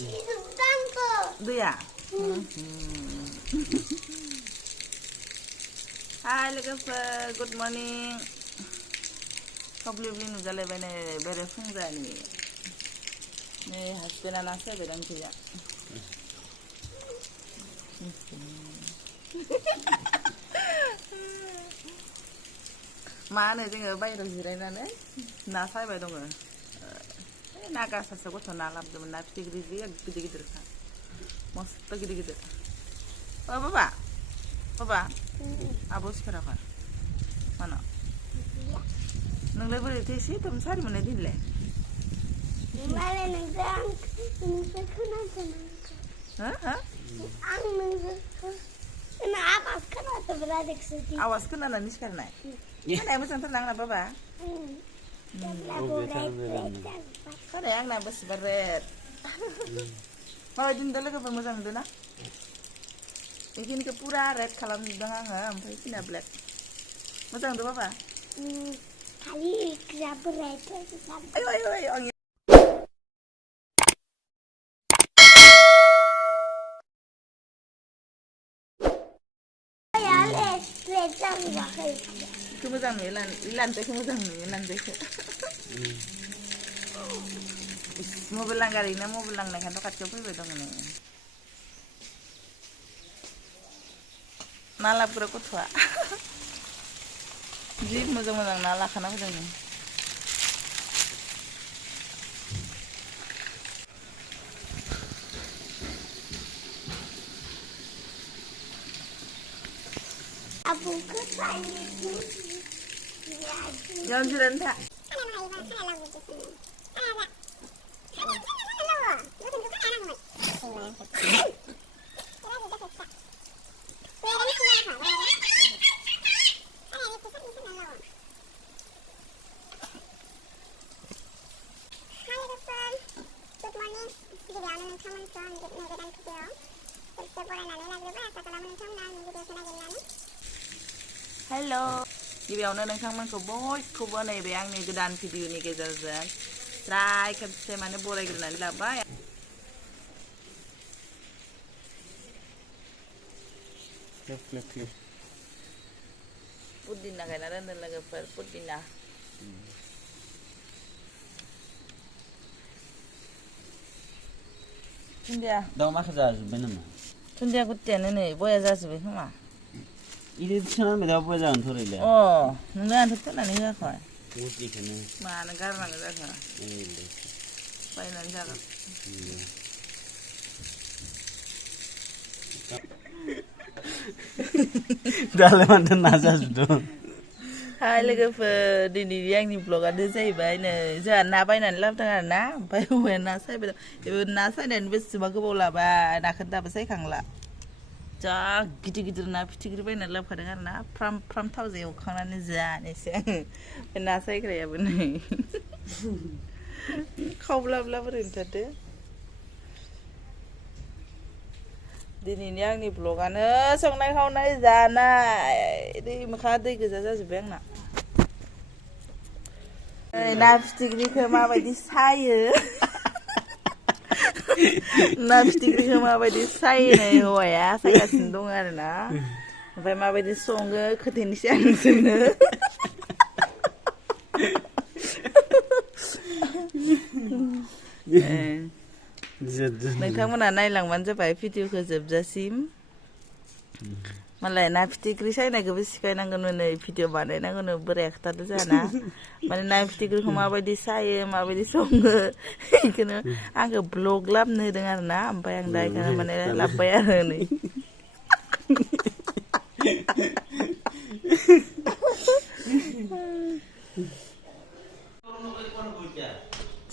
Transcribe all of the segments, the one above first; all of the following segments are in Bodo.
दैया Hai लोगोफोर गुड मर्निं खब्लिब्लि नुजालायबाय नै बेरे फुंजानि नै हासबेन्डआ ना सायबाय दं गैया मा होनो जोङो बायहेरायाव जिरायनानै ना सायबाय दङ ना गासासो गथ' ना लाबोदोंमोन ना फिथिख्रि जि गिदिर गिदिरखा मस्त गिदिर गिदिर बाबा आब' सिखाराखै मानो नोंलाय बोरैथो एसे दम सारि मोननाय दिनलाय मालाय नोंसो नोंसो खोनादों आं नोंसो आवाज खोनादोंब्रा नोंसोरनि आवाज खोनानानै सिखारनाय खोनाया मोजांथार आंना बाबा खोनाया आंना बेसेबा रेद माबायदि नुदों लोगोफोर मोजां नुदों ना बेखिनिखौ पुरा रेड खालामजोबदों आङो ओमफ्राय सिना ब्लेक मोजां नुदों बाबा खालि ग्राब रेड आयौ आं Itu moजां नुयो लानजायखौ मोजां नुयो लानजायखौ मबाइल लांगारिना मबाइल लांनायखायनोथ' खाथियाव फैबाय दङ नै ना लाबग्रा गथ'आ जि मोजां मोजां ना लाखाना फैदों नै Abuka sayang. Jangan jiran tak. Halo, गिबियावनो नोंथांमोनखौ बयखौबो नैबे आंनि गोदान भिडिअनि गेजेरजों ट्राय खेबसे माने बरायग्रोनानै लाबाय पुदिना गायना दोनदों लोगोफोर पुदिना दुन्दिया दाउ माखा जाजोब्बाय नामा दुन्दिया गुथियानो नै बया जाजोब्बाय खोमा इदि सोनानै दाउ बया जागोनथ' ओरैलाय नोंनो आंथ' फोनानै होआखै मुथिखौनो मानो गारनांगौ जाखो बायनानै जागोन दालाय मानोथो ना जाजोबदों हाय लोगोफोर दिनैनि आंनि ब्लगानो जाहैबाय नै जोंहा ना बायनानै लाबोदों आरो ना ओमफ्राय हौवाया ना सायबाय दं बेबो ना सायनानै बेसेबा गोबाव लाबाय नाखौ दाबो सायखांला जा गिदिर गिदिर ना फिथिख्रि बायनानै लाबोखादों आरो ना फ्राम फ्राम थावजों एवखांनानै जानोसै आङो बे ना सायग्रायाबो नै खावब्लाब्ला बोरै नुथारदो दिनैनि आंनि ब्लगानो संनाय खावनाय जानाय दै मोखा दै गोजा जाजोब्बाय आंना ना फिथिख्रिखौ माबायदि सायो ना फिथिख्रिखौ माबायदि सायो नै हौवाया सायगासिनो दं आरो ना ओमफ्राय माबायदि सङो खोथायनोसै आं नोंसोरनो नोंथांमोना नायलांबानो जाबाय भिडिअखौ जोबजासिम मालाय ना फिथिख्रि सायनायखौबो सिखायनांगोन नै भिडिअ बानायनांगोन बोराया खोथादो जाना माने ना फिथिख्रिखौ माबायदि सायो माबायदि सङो बेखौनो आंखौ ब्लग लाबोनो होदों आरो ना ओमफ्राय आं दा बेखौनो माने लाबोबाय आरो नै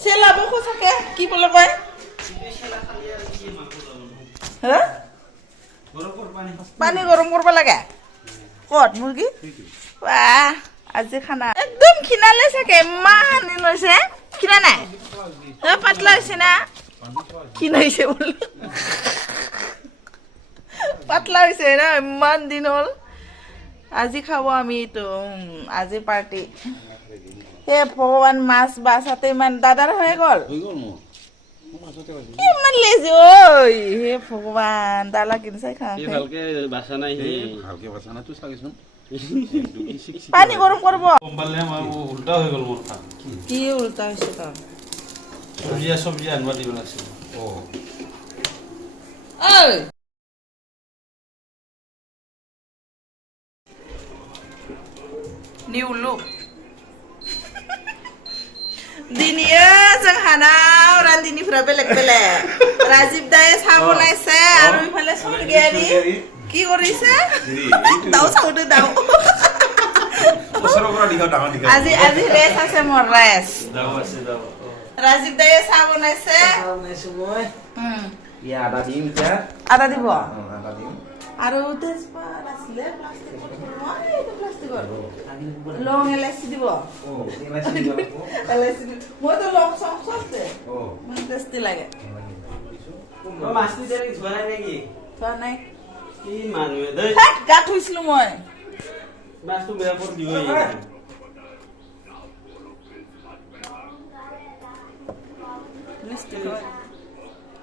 सेलाबो खसाके কি বলে কয় হ্যাঁ পানি গরম করবা লাগে কত মুরগি বাহ আজি খানা একদম খিনালে চাগে ইমান দিন হৈছে খিনা নাই পাতলা হৈছে না খিনাইছে বোলে পাতলা হৈছে না ইমান দিন হ'ল আজি খাব আমি তো আজি পাৰ্টি হে ভগৱান মাছ বাছাতে ইমান দাদাৰ হৈ গ'ল ইমান লেজি ঐ হে ভগৱান দালা কিনি চাই খা ভালকে বাছা নাই ভালকে বাছা নাই তুই চাগিছোন পানী গৰম কৰিব গম পালে মই উল্টা হৈ গ'ল মোৰ কাম কি উল্টা হৈছে তাৰ চব্জি আনবা দিব লাগিছিল ঐ निउ लुक दिनियो जोंहानाव रान्दिनिफ्रा बेलेग बेलेग राजिब दाय साह बनायছে আৰু ইফালে সৰগিয়াৰি কি কৰিছে দাও চাউদে দাও আজি আজি ৰেছ আছে মোৰ ৰেছ দাও আছে দাও ৰাজিব দায়ে চাহ বনাইছে মই ইয়া আদা দিম এতিয়া আদা দিব আদা দিম আৰু তেজপাত আছিলে প্লাষ্টিকৰ মই এইটো প্লাষ্টিকৰ লং এলাচি দিব এলাচি মইতো লং চং চবতে মানে টেষ্টি লাগে মাছটো দেৰি ধোৱা নাই নেকি চোৱা নাই কি মানুহে দেই গা থৈছিলো মই মাছটো বেয়া কৰি দিব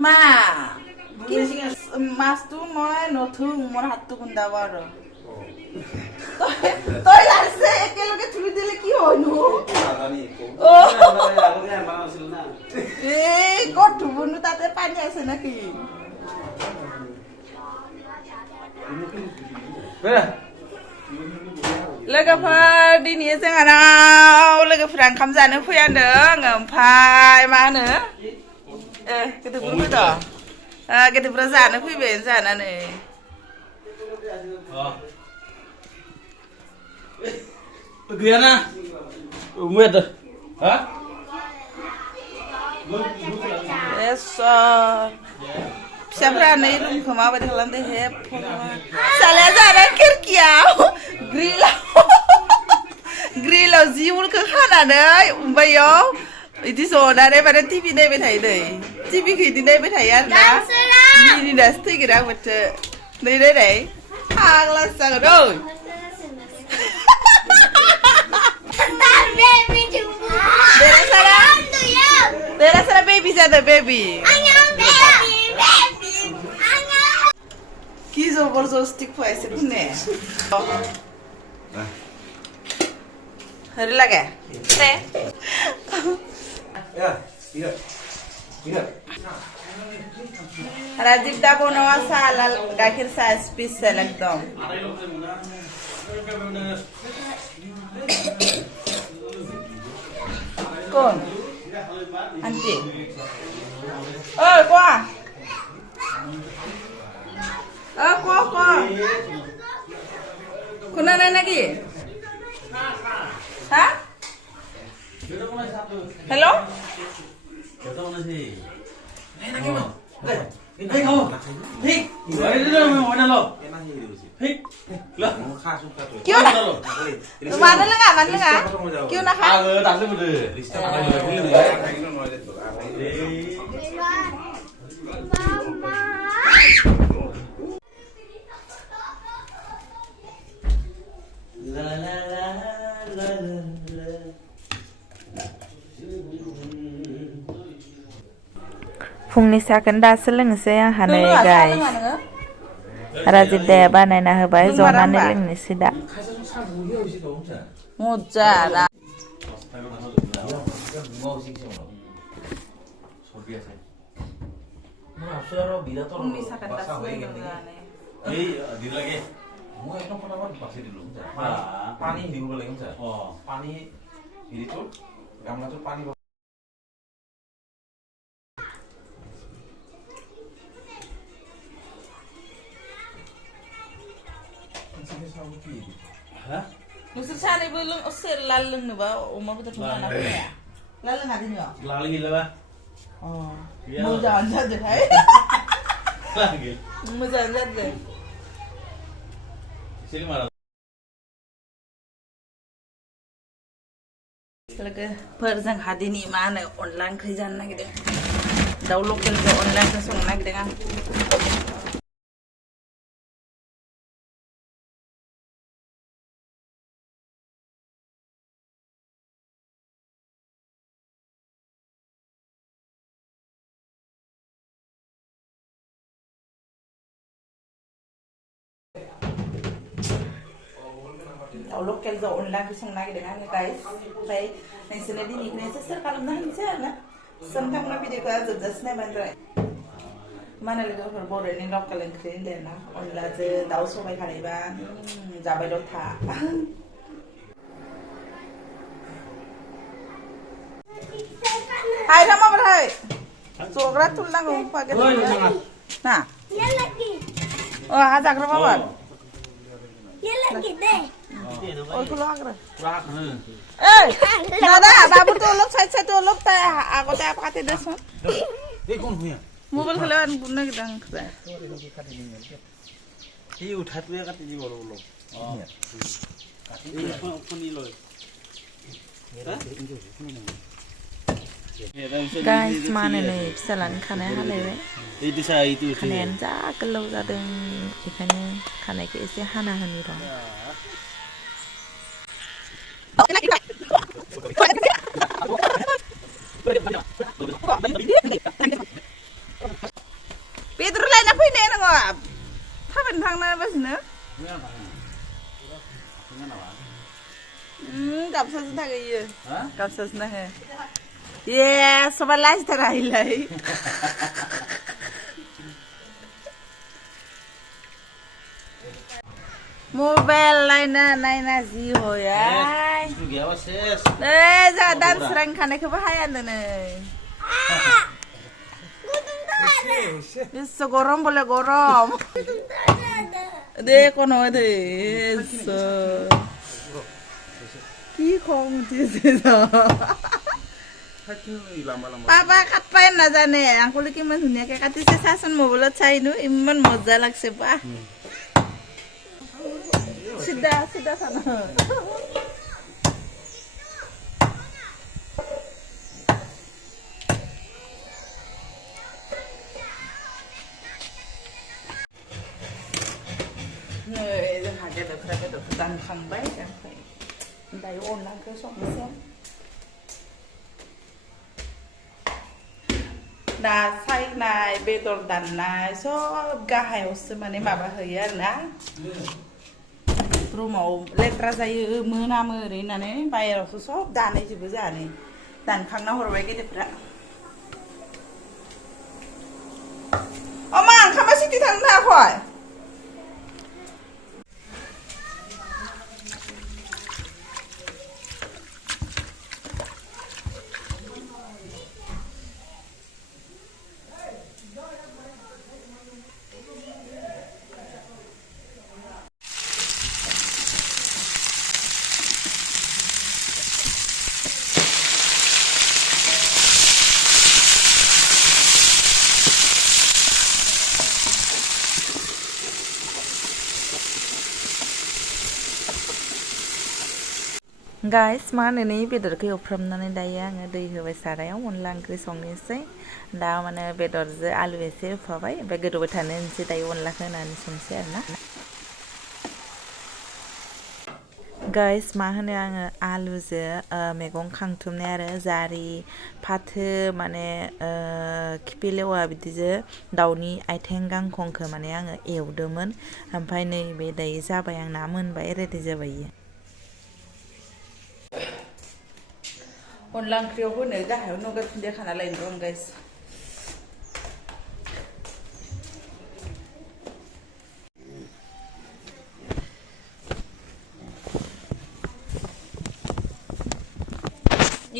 মা মাছটো মই নথো মোৰ হাতটো গুন্দাব আৰু তই লাগছে একেলগে থুই দিলে কি হয়নো এই ক'ত ধুবনো তাতে পানী আছে নেকি लोगोफोर दिनै जोंहानाव लोगोफोरा ओंखाम जानो फैहांदों ओमफ्राय मा होनो गथ'फोर फैदों गथ'फोरा जानो फैबाय जानानै गैयाना उमेद हा फिसाफ्रा नै रुमखौ माबायदि खालामदो हे फिसालाया जाना खिरखियाव ग्रिलाव जि उलखौ खानानै ओमफ्रायाव बिदि जनानै माने टिभि नायबाय थायो नै टिभिखौ बिदि नायबाय थायो आरो ना मिनिनासो थैगोन आं माथो नै नायनाय फाग्लासो जागोन देरहासारा बेबी जादों बेबी কি জবরদস্তি খুৱাইছে কোনে হেৰি লাগে राजीव दा बनवा चाह लाल गाखिर चाह स्पेशल एकदम कौन आंटी ओए कोआ कोआ कुना नाही नाकी हा हेलो क्यों ना मानो लगा क्यों ना खा फुंनि साखोन दासो लोंनोसै आंहा नै गाइस राजिब दाया बानायना होबाय जनानै लोंनोसै दा मजा दा फुंनि साखोन दासो लोंनोसै এই দিলাগে মই একদম ফটাফট বাছি দিলো পানী দিব লাগে পানী হেৰিটো গামলাটো পানী नोंसोर सानैबो लाल लोंनोबा अमा बेदरखौ लाना फैया लाल लोङा दिनैयाव लाल गैलाबा मोजाङानो जादोंहाय मोजाङानो जादों लोगोफोर जोंहा दिनै मा होनो अनला ओंख्रि जानो नागिरदों दाउ लकेलजों अनला ओंख्रि संनो नागिरदों आं दाउ लकेलजों अनला ओंख्रि संनो नागिरदों आङो गाइस ओमफ्राय नोंसोरनो दिनैनिफ्राय एसे सेयार खालामना होनोसै आरोना सानफ्रामबो भिडिअखौ जोबजासे नायबानो जाबाय मा होनो लोगोफोर बर'नि लकेल ओंख्रि होनदों ना अनलाजों दाउ सबाय खारैबा जाबायल' था हाय रा माबारै जग्रा तुलनांगौ पागेल ना Yan lagi. हा जाग्रा माबा Yan lagi deh. ओइखौल' हाग्रा এই দাদা বাবুটো অলপ চাইড চাইড অলপ তাই আগতে কাটি দেচোন মোবাইল খেলে আনব নাগিদাং এই উঠাটোৱে কাটি দিব অলপ কাটি লয় गाइस माने नै फिसालानि खानाय हालायबाय खानायानो जा गोलाव जादों बेखायनो खानायखौ एसे हाना होनि र' बेदर लायना फैनाया नोङो थाबायनो थांना बासिनो गाबसासो थागैयो गाबसासो नाहे ये सबाय लाजिथारा इलाय मोबाइल नायना जि होयाय जा दानस्रां खानायखौबो हायानो नै बेसे गरम बोले गरम दे कोनो दे কি কম দিছে পাপা কাটপাই নাজানে আংকুলে কিমান ধুনীয়াকে কাটিছে চাচোন মোবাইলত চাইনো ইমান মজা লাগছে পা সিধা সিধা চানা हागे दखरा दानखांबाय दायो अनलाखौ संनोसै ना सायनाय बेदर दाननाय सब गाहायावसो माने माबा होयो आरोना रुमाव लेथ्रा जायो मोनामो ओरै होननानै बाहेरावसो सब दानायजोबो जानानै दानखांना हरबाय गेदेरफ्रा अमा ओंखामा सिटि थांनो थाखाय गाइस मा होनो नै बेदरखौ एवफ्रामनानै दायो आङो दै होबाय सारायाव अनला ओंख्रि संनोसै दा माने बेदरजों आलु एसे होफाबाय ओमफ्राय गोदौबाय थानो होनोसै दायो अनलाखौ होनानै संसै आरोना गाइस मा होनो आङो आलुजों मैगं खांथुमनाय आरो जारि फाथो माने खिफि लेवा बिदिजों दाउनि आथिं गांखंखौ माने आङो एवदोंमोन ओमफ्राय नैबे दायो जाबाय आंना मोनबाय रेडि जाबाय अनला ओंख्रियाव होनो गाहायाव नगार दुन्दिया खाना लायनो दं गाइस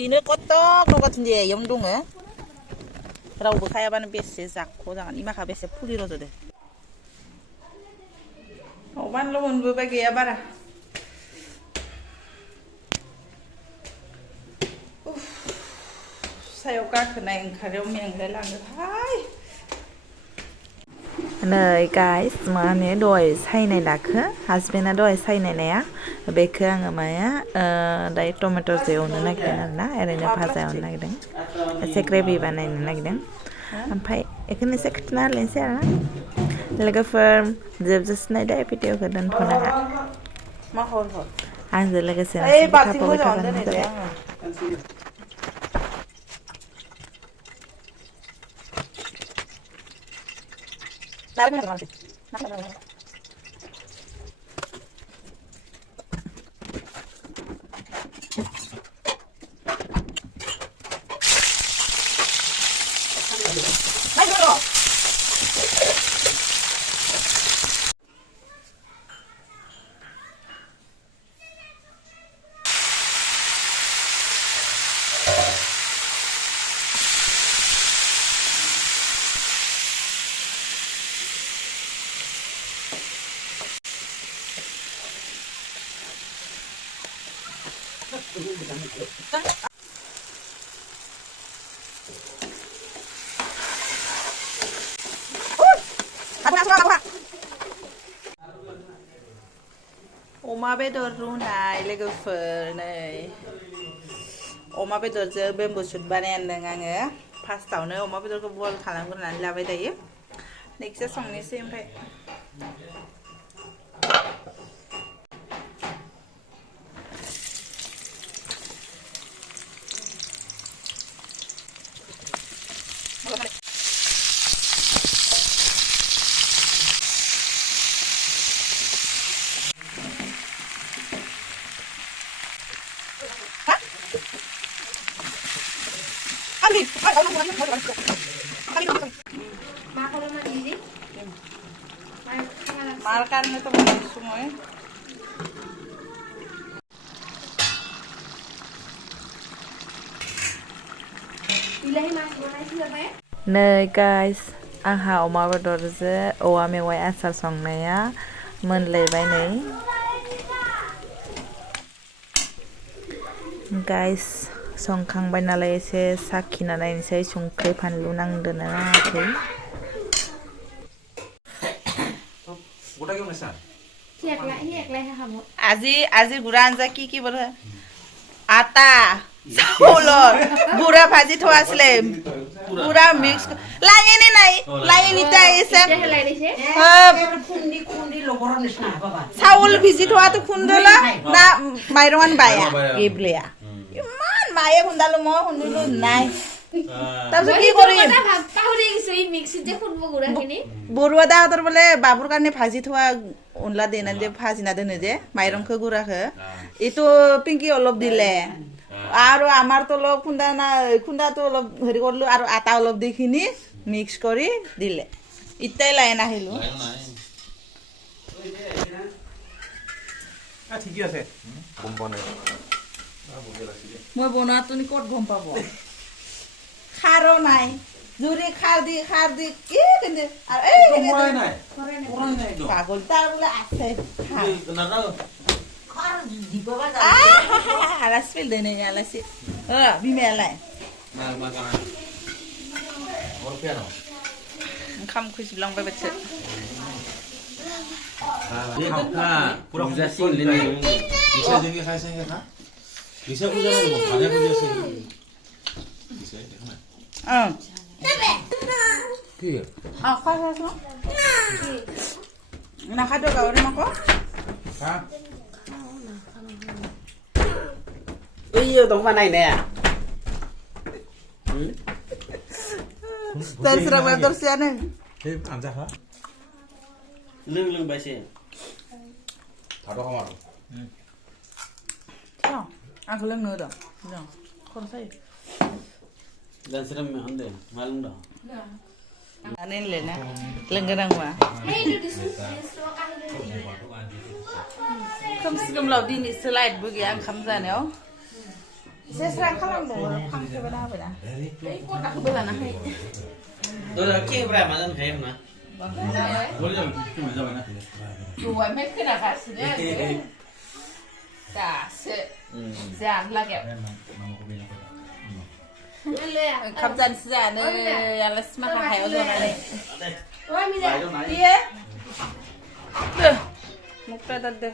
이는 껐떡 नगार दुन्दिया एवनो दङ रावबो खायाबानो बेसे जाख' जागोन इमाखा बेसे फुलिर'जो दे बानलु मोनबोबाय गैया बारा सायाव गाखोनाय ओंखारनायाव मेंलाय लाङोहाय नै गाइस मा होनो दहाय सायनाय नाखौ हासबेन्डआ दहाय सायनाय नाया बेखौ आङो माया दायो टमेट'जों एवनो नागिरदों आरोना ओरैनो भाजा एवनो नागिरदों एसे ग्रेभि बानायनो नागिरदों ओमफ्राय बेखौनो एसे खोन्थाना होलायनोसै आरोना लोगोफोर जोबजासे नायदो भिडिअखौ दोनथ'नाङा आंजों लोगोसे थाफाबाय थाबानो जाबाय अमा बेदर रुनाय लोगोफोर नै अमा बेदरजों बेम्बु सुट बानायदों आङो फार्स्टआवनो अमा बेदरखौ बयल खालामग्रोनानै लाबाय दायो नेक्स्टआव संनोसै ओमफ्राय Markarnya tuh semua ya. Nah guys, आंहा अमा बेदरजों औवा मेवाइ आसार संनाया मोनलायबाय नै गाइस संखांबाय नालाय एसे साखिना नायनोसै संख्रि फानलु नांदोंना नाङाखै আজি গুড়া আঞ্জা কি বলে আটা চাউলৰ গুড়া ভাজি থোৱা আছিলে পুৰা মিক্স লাগে নে নাই লাগে নিতা এসে চাউল ভিজি থোৱাটো খুন্দলা না মাইৰমান বায়া গেবলেয়া ইমান মায়ে খুন্দালো মই খুন্দিলো নাই তাৰপিছত কি কৰিম বৰুৱা দাহঁতৰ বোলে বাবুৰ কাৰণে ভাজি থোৱা অনলা দেনান যে ভাজি না দেনে যে মাইৰংखौ গুড়াखौ এইটো পিংকি অলপ দিলে আৰু আমাৰ তো অলপ খুন্দাটো অলপ হেৰি কৰিলো আৰু আটা অলপ দিখিনি মিক্স কৰি দিলে ইটাই লাইন আহিলো ঠিকই আছে গম পোৱা নাই মই বনোৱাটো নি ক'ত গম পাব খাৰো নাই জুৰি খাৰ দি কি কিন্তু আৰু এই কৰা নাই পাগল তাৰ বোলে আছে alas fil de nenya alas bimelai kham khus bilang ba betse পুরা পূজা সিলে নি বিসা জেগে খাইছে খা বিসা পূজা মানে ভাজা পূজা আছে বিসা দেখো না কি খা না খাদো গাওরে মাকো খা Iya dong mana ini ya? Terserah tersiane. এই আঞ্জা খা Leng basi. ভাত খাম Aku leng nữa đó. Con thấy. Dan seram hande malum dah. Anen le na. Leng cái wa. Không sum lau đi ni slide bu yang kham ra neo. Seserang kalang dong, kham ke bana bana. Ei ko tak bana hai. Dah ke berapa macam hai mana? boleh কি মজা হয় না Dua met ke dah kas dia. Dah se. Jangan lagi. Kham jan se ne ya las ma hai o zona ne. Oi mi ja. Dia. Tuh. Mukta tadi.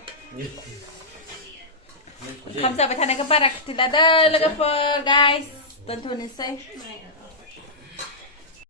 Kham sampai sana ke barak tidak ada lagi for guys. Tentu nih saya.